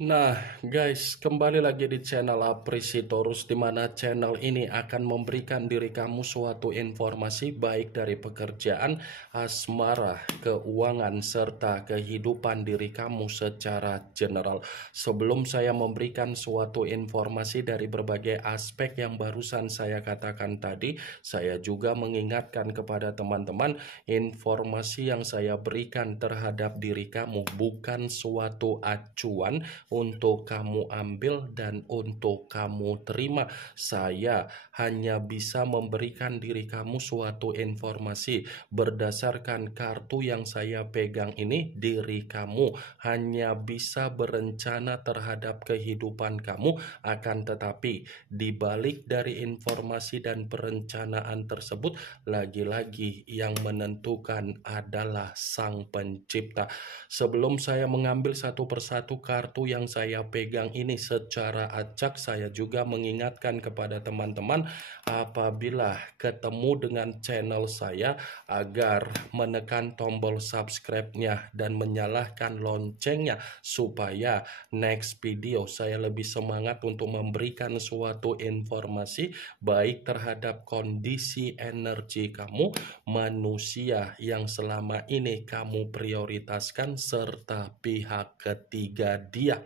Nah, guys, kembali lagi di channel Apresitorus, di mana channel ini akan memberikan diri kamu suatu informasi baik dari pekerjaan, asmara, keuangan, serta kehidupan diri kamu secara general. Sebelum saya memberikan suatu informasi dari berbagai aspek yang barusan saya katakan tadi, saya juga mengingatkan kepada teman-teman, informasi yang saya berikan terhadap diri kamu bukan suatu acuan untuk kamu ambil dan untuk kamu terima. Saya hanya bisa memberikan diri kamu suatu informasi berdasarkan kartu yang saya pegang ini. Diri kamu hanya bisa berencana terhadap kehidupan kamu, akan tetapi di balik dari informasi dan perencanaan tersebut, lagi-lagi yang menentukan adalah Sang Pencipta. Sebelum saya mengambil satu persatu kartu yang saya pegang ini secara acak, saya juga mengingatkan kepada teman-teman apabila ketemu dengan channel saya agar menekan tombol subscribe-nya dan menyalakan loncengnya supaya next video saya lebih semangat untuk memberikan suatu informasi baik terhadap kondisi energi kamu, manusia yang selama ini kamu prioritaskan, serta pihak ketiga dia.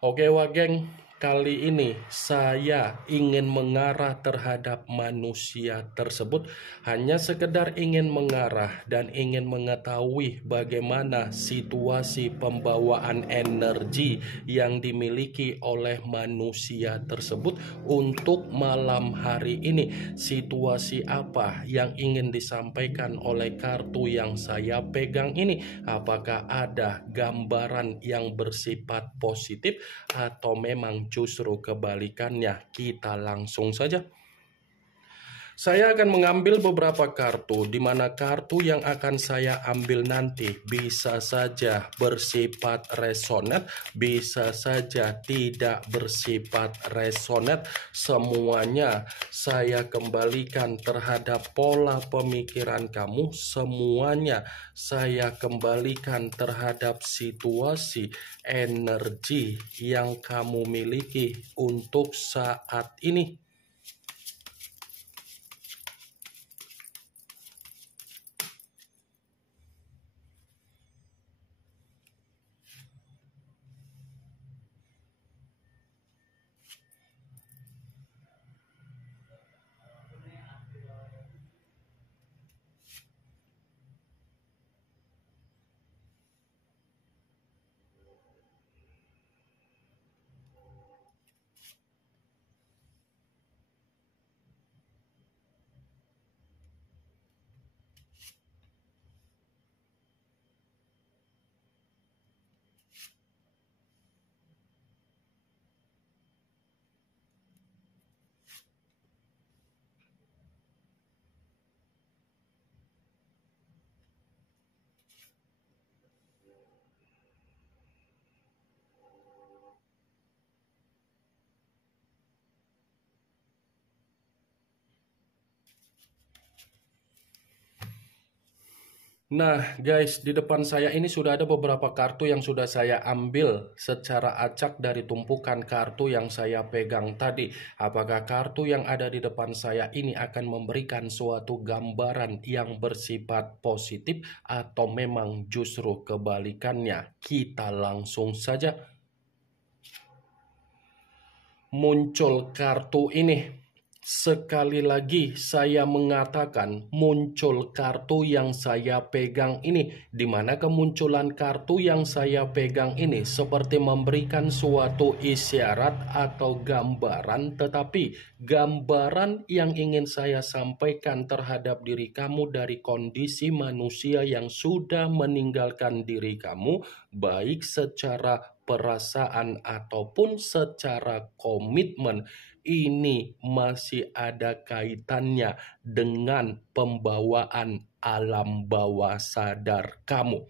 Oke Wageng, kali ini saya ingin mengarah terhadap manusia tersebut. Hanya sekedar ingin mengarah dan ingin mengetahui bagaimana situasi pembawaan energi yang dimiliki oleh manusia tersebut untuk malam hari ini. Situasi apa yang ingin disampaikan oleh kartu yang saya pegang ini? Apakah ada gambaran yang bersifat positif atau memang justru kebalikannya? Kita langsung saja. Saya akan mengambil beberapa kartu, di mana kartu yang akan saya ambil nanti bisa saja bersifat resonet, bisa saja tidak bersifat resonet. Semuanya saya kembalikan terhadap pola pemikiran kamu, semuanya saya kembalikan terhadap situasi energi yang kamu miliki untuk saat ini. Nah guys, di depan saya ini sudah ada beberapa kartu yang sudah saya ambil secara acak dari tumpukan kartu yang saya pegang tadi. Apakah kartu yang ada di depan saya ini akan memberikan suatu gambaran yang bersifat positif atau memang justru kebalikannya? Kita langsung saja. Muncul kartu ini. Sekali lagi saya mengatakan muncul kartu yang saya pegang ini, di mana kemunculan kartu yang saya pegang ini seperti memberikan suatu isyarat atau gambaran, tetapi gambaran yang ingin saya sampaikan terhadap diri kamu dari kondisi manusia yang sudah meninggalkan diri kamu, baik secara perasaan ataupun secara komitmen, ini masih ada kaitannya dengan pembawaan alam bawah sadar kamu.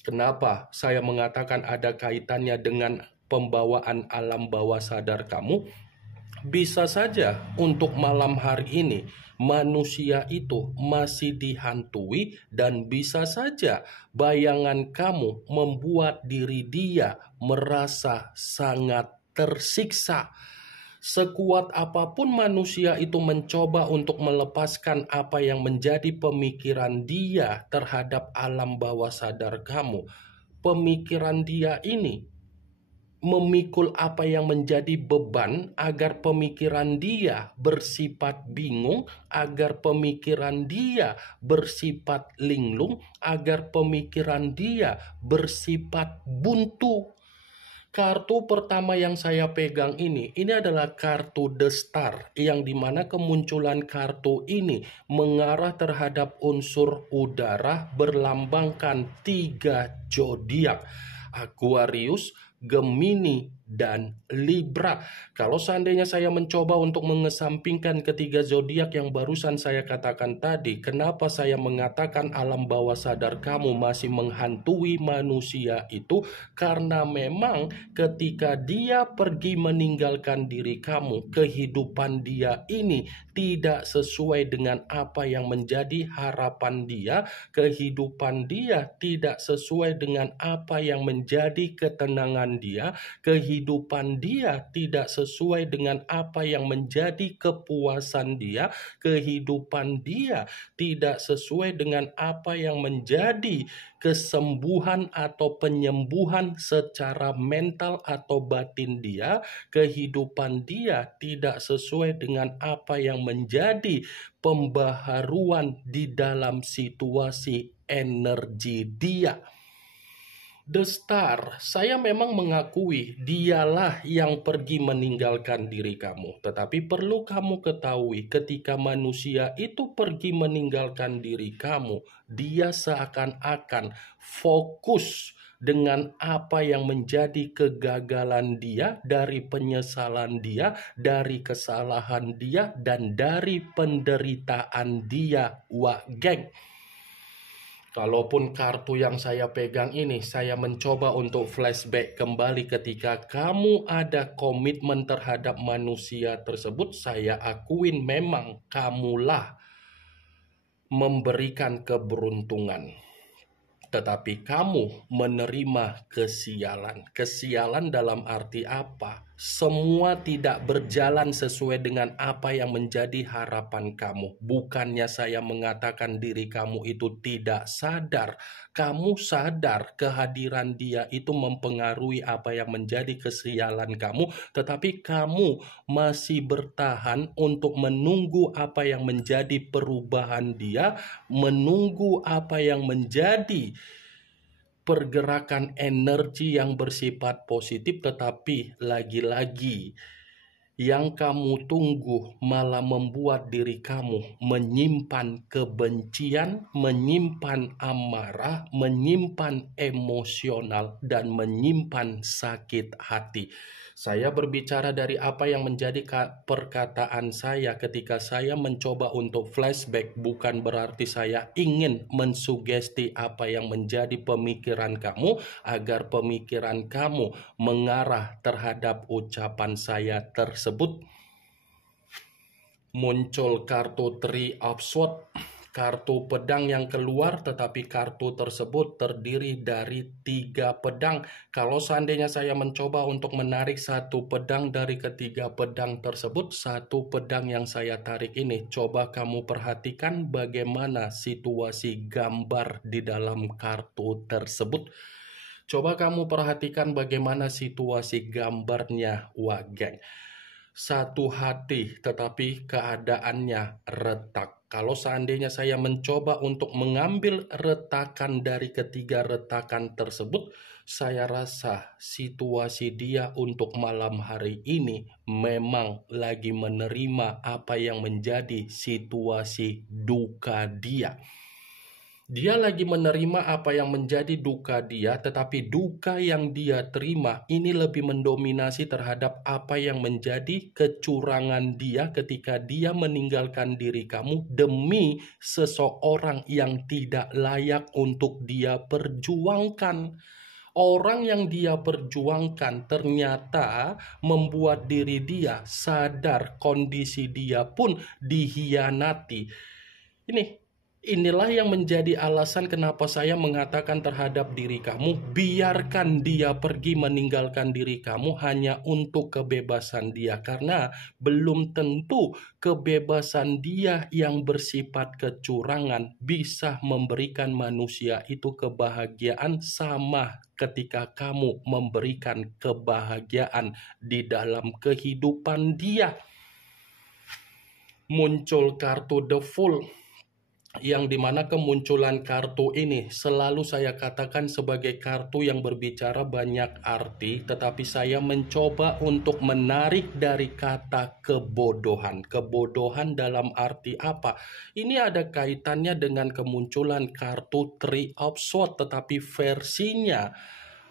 Kenapa saya mengatakan ada kaitannya dengan pembawaan alam bawah sadar kamu? Bisa saja untuk malam hari ini manusia itu masih dihantui dan bisa saja bayangan kamu membuat diri dia merasa sangat tersiksa. Sekuat apapun manusia itu mencoba untuk melepaskan apa yang menjadi pemikiran dia terhadap alam bawah sadar kamu, pemikiran dia ini memikul apa yang menjadi beban agar pemikiran dia bersifat bingung, agar pemikiran dia bersifat linglung, agar pemikiran dia bersifat buntu. Kartu pertama yang saya pegang ini adalah kartu The Star, yang dimana kemunculan kartu ini mengarah terhadap unsur udara berlambangkan 3 zodiak: Aquarius, Gemini, dan Libra. Kalau seandainya saya mencoba untuk mengesampingkan ketiga zodiak yang barusan saya katakan tadi, kenapa saya mengatakan alam bawah sadar kamu masih menghantui manusia itu? Karena memang ketika dia pergi meninggalkan diri kamu, kehidupan dia ini tidak sesuai dengan apa yang menjadi harapan dia, kehidupan dia tidak sesuai dengan apa yang menjadi ketenangan dia, kehidupan dia tidak sesuai dengan apa yang menjadi kepuasan dia, kehidupan dia tidak sesuai dengan apa yang menjadi kesembuhan atau penyembuhan secara mental atau batin dia, kehidupan dia tidak sesuai dengan apa yang menjadi pembaharuan di dalam situasi energi dia. The Star, saya memang mengakui dialah yang pergi meninggalkan diri kamu. Tetapi perlu kamu ketahui, ketika manusia itu pergi meninggalkan diri kamu, dia seakan-akan fokus dengan apa yang menjadi kegagalan dia, dari penyesalan dia, dari kesalahan dia, dan dari penderitaan dia. Wah, geng. Kalaupun kartu yang saya pegang ini, saya mencoba untuk flashback kembali ketika kamu ada komitmen terhadap manusia tersebut. Saya akuin memang kamulah memberikan keberuntungan. Tetapi kamu menerima kesialan. Kesialan dalam arti apa? Semua tidak berjalan sesuai dengan apa yang menjadi harapan kamu. Bukannya saya mengatakan diri kamu itu tidak sadar. Kamu sadar kehadiran dia itu mempengaruhi apa yang menjadi kesialan kamu. Tetapi kamu masih bertahan untuk menunggu apa yang menjadi perubahan dia. Menunggu apa yang menjadi pergerakan energi yang bersifat positif, tetapi lagi-lagi yang kamu tunggu malah membuat diri kamu menyimpan kebencian, menyimpan amarah, menyimpan emosional, dan menyimpan sakit hati. Saya berbicara dari apa yang menjadi perkataan saya ketika saya mencoba untuk flashback, bukan berarti saya ingin mensugesti apa yang menjadi pemikiran kamu agar pemikiran kamu mengarah terhadap ucapan saya tersebut. Muncul kartu Three of Swords, kartu pedang yang keluar, tetapi kartu tersebut terdiri dari 3 pedang. Kalau seandainya saya mencoba untuk menarik satu pedang dari ketiga pedang tersebut, satu pedang yang saya tarik ini, coba kamu perhatikan bagaimana situasi gambar di dalam kartu tersebut. Coba kamu perhatikan bagaimana situasi gambarnya, wah geng. Satu hati, tetapi keadaannya retak. Kalau seandainya saya mencoba untuk mengambil retakan dari ketiga retakan tersebut, saya rasa situasi dia untuk malam hari ini memang lagi menerima apa yang menjadi situasi duka dia. Dia lagi menerima apa yang menjadi duka dia, tetapi duka yang dia terima ini lebih mendominasi terhadap apa yang menjadi kecurangan dia ketika dia meninggalkan diri kamu demi seseorang yang tidak layak untuk dia perjuangkan. Orang yang dia perjuangkan ternyata membuat diri dia sadar kondisi dia pun dihianati. Inilah yang menjadi alasan kenapa saya mengatakan terhadap diri kamu, biarkan dia pergi meninggalkan diri kamu hanya untuk kebebasan dia. Karena belum tentu kebebasan dia yang bersifat kecurangan bisa memberikan manusia itu kebahagiaan sama ketika kamu memberikan kebahagiaan di dalam kehidupan dia. Muncul kartu The Fool, yang dimana kemunculan kartu ini selalu saya katakan sebagai kartu yang berbicara banyak arti, tetapi saya mencoba untuk menarik dari kata kebodohan. Kebodohan dalam arti apa? Ini ada kaitannya dengan kemunculan kartu Three of Swords, tetapi versinya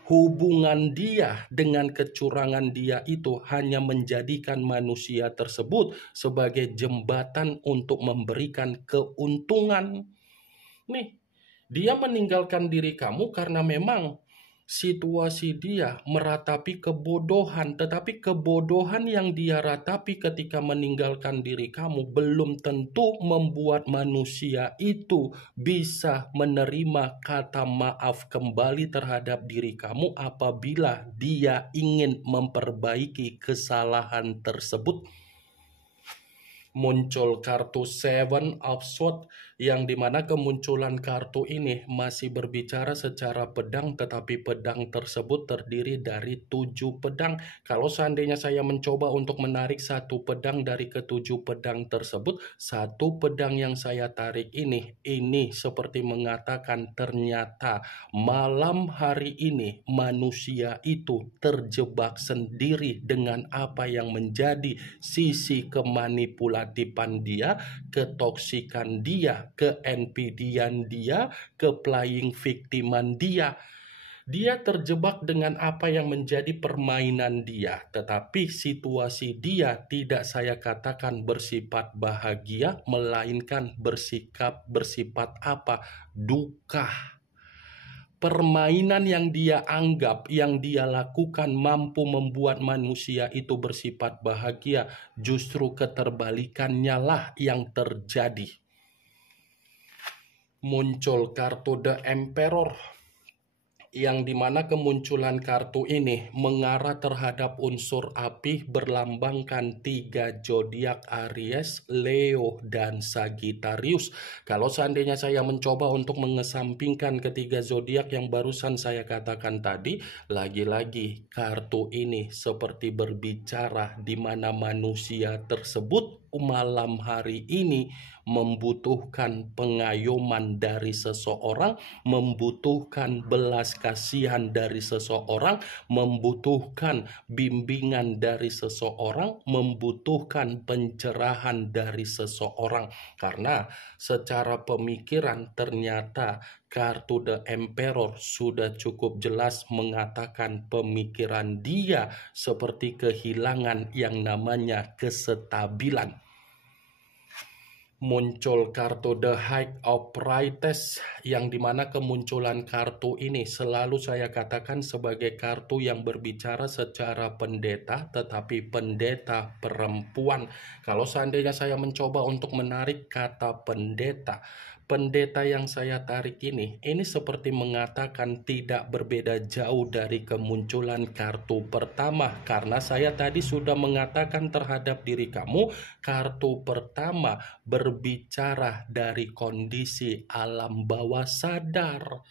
hubungan dia dengan kecurangan dia itu hanya menjadikan manusia tersebut sebagai jembatan untuk memberikan keuntungan. Dia meninggalkan diri kamu karena memang situasi dia meratapi kebodohan, tetapi kebodohan yang dia ratapi ketika meninggalkan diri kamu belum tentu membuat manusia itu bisa menerima kata maaf kembali terhadap diri kamu apabila dia ingin memperbaiki kesalahan tersebut. Muncul kartu Seven of Swords, yang dimana kemunculan kartu ini masih berbicara secara pedang, tetapi pedang tersebut terdiri dari 7 pedang. Kalau seandainya saya mencoba untuk menarik satu pedang dari ketujuh pedang tersebut, satu pedang yang saya tarik ini seperti mengatakan ternyata malam hari ini manusia itu terjebak sendiri dengan apa yang menjadi sisi kemanipulatifan dia, ketoksikan dia, ke-NPD-an dia, ke-playing victiman dia. Dia terjebak dengan apa yang menjadi permainan dia, tetapi situasi dia tidak saya katakan bersifat bahagia, melainkan bersifat apa? Duka. Permainan yang dia anggap, yang dia lakukan mampu membuat manusia itu bersifat bahagia, justru keterbalikannya lah yang terjadi. Muncul kartu The Emperor, yang dimana kemunculan kartu ini mengarah terhadap unsur api, berlambangkan 3 zodiak Aries, Leo, dan Sagittarius. Kalau seandainya saya mencoba untuk mengesampingkan ketiga zodiak yang barusan saya katakan tadi, lagi-lagi kartu ini seperti berbicara di mana manusia tersebut malam hari ini membutuhkan pengayoman dari seseorang, membutuhkan belas kasihan dari seseorang, membutuhkan bimbingan dari seseorang, membutuhkan pencerahan dari seseorang. Karena secara pemikiran ternyata kartu The Emperor sudah cukup jelas mengatakan pemikiran dia seperti kehilangan yang namanya kesestabilan. Muncul kartu The High of Priestess, yang dimana kemunculan kartu ini selalu saya katakan sebagai kartu yang berbicara secara pendeta, tetapi pendeta perempuan. Kalau seandainya saya mencoba untuk menarik kata pendeta yang saya tarik ini seperti mengatakan tidak berbeda jauh dari kemunculan kartu pertama, karena saya tadi sudah mengatakan terhadap diri kamu, kartu pertama berbicara dari kondisi alam bawah sadar.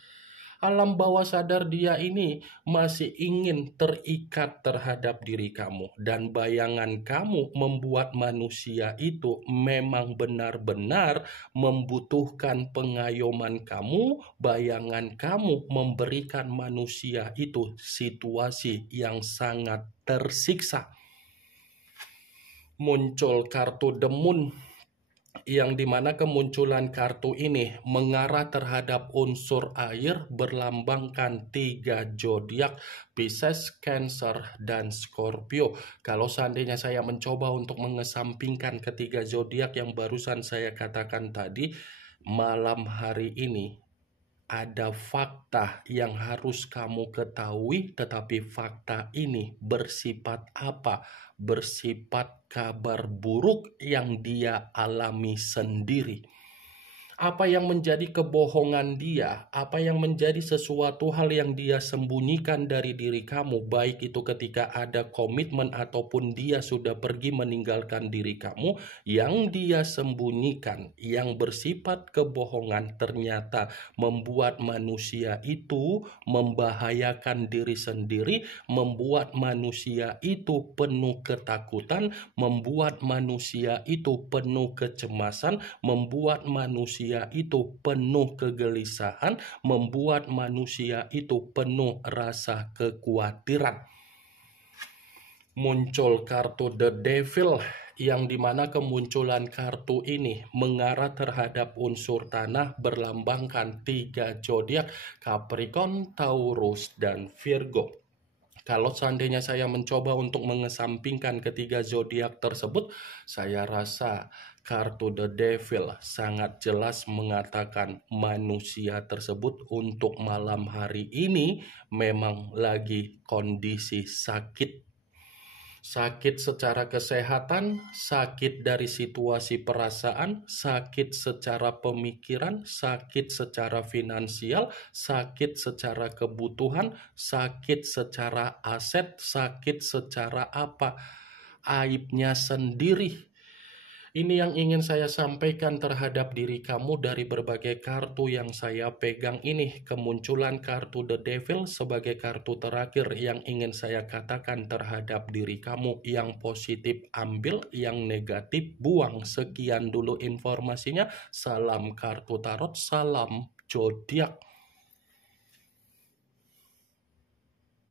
Alam bawah sadar dia ini masih ingin terikat terhadap diri kamu, dan bayangan kamu membuat manusia itu memang benar-benar membutuhkan pengayoman kamu. Bayangan kamu memberikan manusia itu situasi yang sangat tersiksa. Muncul kartu The Moon, yang dimana kemunculan kartu ini mengarah terhadap unsur air, berlambangkan 3 zodiak Pisces, Cancer, dan Scorpio. Kalau seandainya saya mencoba untuk mengesampingkan ketiga zodiak yang barusan saya katakan tadi, malam hari ini ada fakta yang harus kamu ketahui, tetapi fakta ini bersifat apa? Bersifat kabar buruk yang dia alami sendiri. Apa yang menjadi kebohongan dia, apa yang menjadi sesuatu hal yang dia sembunyikan dari diri kamu, baik itu ketika ada komitmen ataupun dia sudah pergi meninggalkan diri kamu, yang dia sembunyikan, yang bersifat kebohongan ternyata membuat manusia itu membahayakan diri sendiri, membuat manusia itu penuh ketakutan, membuat manusia itu penuh kecemasan, membuat manusia itu penuh kegelisahan, membuat manusia itu penuh rasa kekhawatiran. Muncul kartu The Devil, yang dimana kemunculan kartu ini mengarah terhadap unsur tanah berlambangkan 3 zodiak, Capricorn, Taurus, dan Virgo. Kalau seandainya saya mencoba untuk mengesampingkan ketiga zodiak tersebut, saya rasa kartu The Devil sangat jelas mengatakan manusia tersebut untuk malam hari ini memang lagi kondisi sakit. Sakit secara kesehatan, sakit dari situasi perasaan, sakit secara pemikiran, sakit secara finansial, sakit secara kebutuhan, sakit secara aset, sakit secara apa? Aibnya sendiri. Ini yang ingin saya sampaikan terhadap diri kamu dari berbagai kartu yang saya pegang ini. Kemunculan kartu The Devil sebagai kartu terakhir yang ingin saya katakan terhadap diri kamu. Yang positif ambil, yang negatif buang. Sekian dulu informasinya. Salam kartu tarot, salam zodiak.